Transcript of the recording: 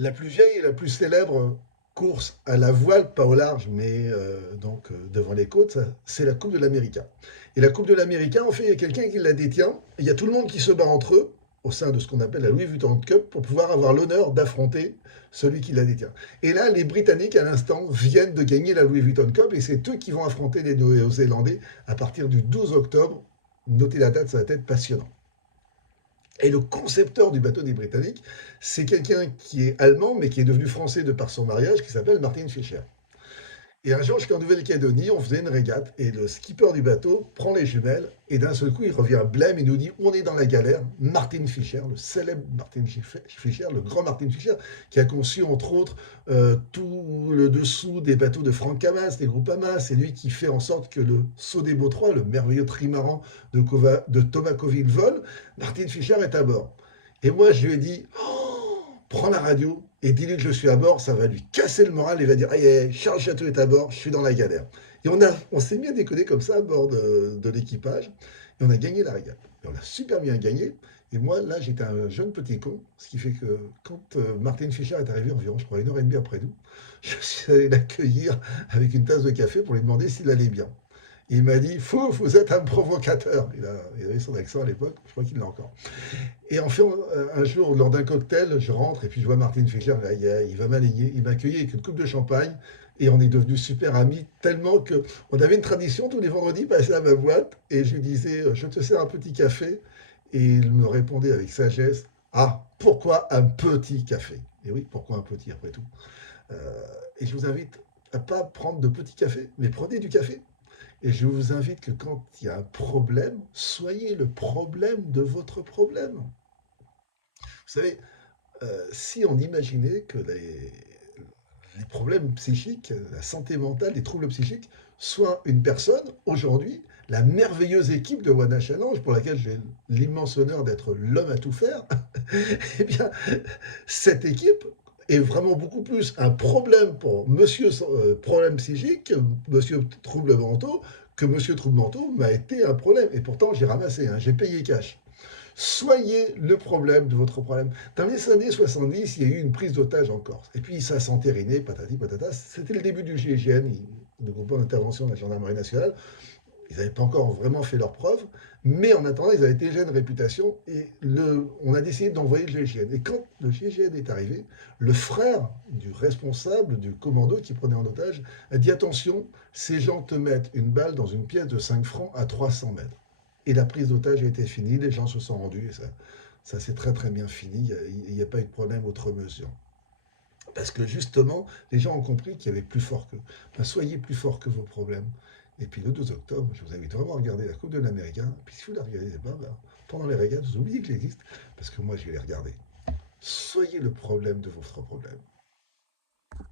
La plus vieille et la plus célèbre course à la voile, pas au large, mais devant les côtes, c'est la Coupe de l'Américain. Et la Coupe de l'Américain, en fait, il y a quelqu'un qui la détient. Il y a tout le monde qui se bat entre eux au sein de ce qu'on appelle la Louis Vuitton Cup pour pouvoir avoir l'honneur d'affronter celui qui la détient. Et là, les Britanniques, à l'instant, viennent de gagner la Louis Vuitton Cup et c'est eux qui vont affronter les Néo-Zélandais à partir du 12 octobre. Notez la date, ça va être passionnant. Et le concepteur du bateau des Britanniques, c'est quelqu'un qui est allemand, mais qui est devenu français de par son mariage, qui s'appelle Martin Fischer. Et un jour, j'étais en Nouvelle-Calédonie, on faisait une régate, et le skipper du bateau prend les jumelles, et d'un seul coup, il revient blême, il nous dit, on est dans la galère. Martin Fischer, le célèbre Martin Fischer, le grand Martin Fischer, qui a conçu, entre autres, tout le dessous des bateaux de Franck Hamas, des groupes Hamas, c'est lui qui fait en sorte que le Saut des Beaux Trois, le merveilleux trimaran de Thomas Coville vole. Martin Fischer est à bord. Et moi, je lui ai dit, prends la radio et dis-lui que je suis à bord, ça va lui casser le moral, il va dire, aïe, aïe, Charles Château est à bord, je suis dans la galère. Et on s'est mis à déconner comme ça à bord de l'équipage, et on a gagné la régate. Et on a super bien gagné, et moi, là, j'étais un jeune petit con, ce qui fait que quand Martin Fischer est arrivé environ, je crois, 1 heure et demie après nous, je suis allé l'accueillir avec une tasse de café pour lui demander s'il allait bien. Et il m'a dit, fou, vous êtes un provocateur. Il avait son accent à l'époque, je crois qu'il l'a encore. Et en fait, un jour, lors d'un cocktail, je rentre et puis je vois Martin Fischer, il va m'aligner, il m'a accueilli avec une coupe de champagne et on est devenus super amis tellement que on avait une tradition tous les vendredis passer à ma boîte et je lui disais je te sers un petit café et il me répondait avec sagesse ah pourquoi un petit café. Et oui, pourquoi un petit après tout. Et je vous invite à pas prendre de petits cafés mais prenez du café. Et je vous invite que quand il y a un problème, soyez le problème de votre problème. Vous savez, si on imaginait que les problèmes psychiques, la santé mentale, les troubles psychiques, soient une personne, aujourd'hui, la merveilleuse équipe de One Challenge, pour laquelle j'ai l'immense honneur d'être l'homme à tout faire, eh bien, cette équipe est vraiment beaucoup plus un problème pour monsieur problème psychique, monsieur trouble mentaux, que monsieur trouble mentaux m'a été un problème. Et pourtant, j'ai ramassé, hein, j'ai payé cash. Soyez le problème de votre problème. Dans les années 70, il y a eu une prise d'otage en Corse. Et puis ça s'entérinait, patati patata. C'était le début du GIGN, le groupement d'intervention de la gendarmerie nationale. Ils n'avaient pas encore vraiment fait leurs preuves, mais en attendant, ils avaient déjà une réputation et on a décidé d'envoyer le GIGN. Et quand le GIGN est arrivé, le frère du responsable du commando qui prenait en otage a dit attention, ces gens te mettent une balle dans une pièce de 5 francs à 300 mètres. Et la prise d'otage a été finie, les gens se sont rendus et ça s'est très très bien fini, il n'y a pas eu de problème outre mesure. Parce que justement, les gens ont compris qu'il y avait plus fort qu'eux. Ben, soyez plus fort que vos problèmes. Et puis le 12 octobre, je vous invite vraiment à regarder la Coupe de l'Américain. Puis si vous ne la regardez pas, ben, pendant les régates, vous oubliez que j'existe, parce que moi je vais les regarder. Soyez le problème de votre problème.